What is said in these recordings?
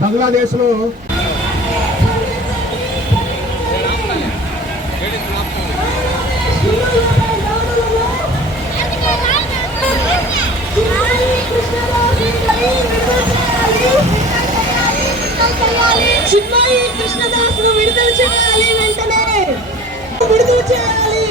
బంగ్లాదేశ్ లో చిన్మయి కృష్ణదాస్ ను విడుదల చేయాలి, వెంటనే విడుదల చేయాలి.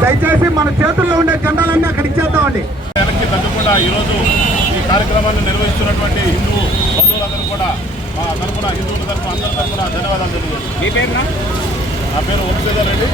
దయచేసి మన చేతుల్లో ఉండే జెండాలన్నీ అక్కడ ఇచ్చేద్దామండి. వెనక్కి తగ్గకుండా ఈరోజు ఈ కార్యక్రమాన్ని నిర్వహిస్తున్నటువంటి హిందూ బంధువులందరూ కూడా మా తరఫున హిందువుల తరఫున అందరి తరఫున ధన్యవాదాలు తెలియజేస్తున్నాను. మీ పేరు? నా పేరు వంశీధర్ రెడ్డి.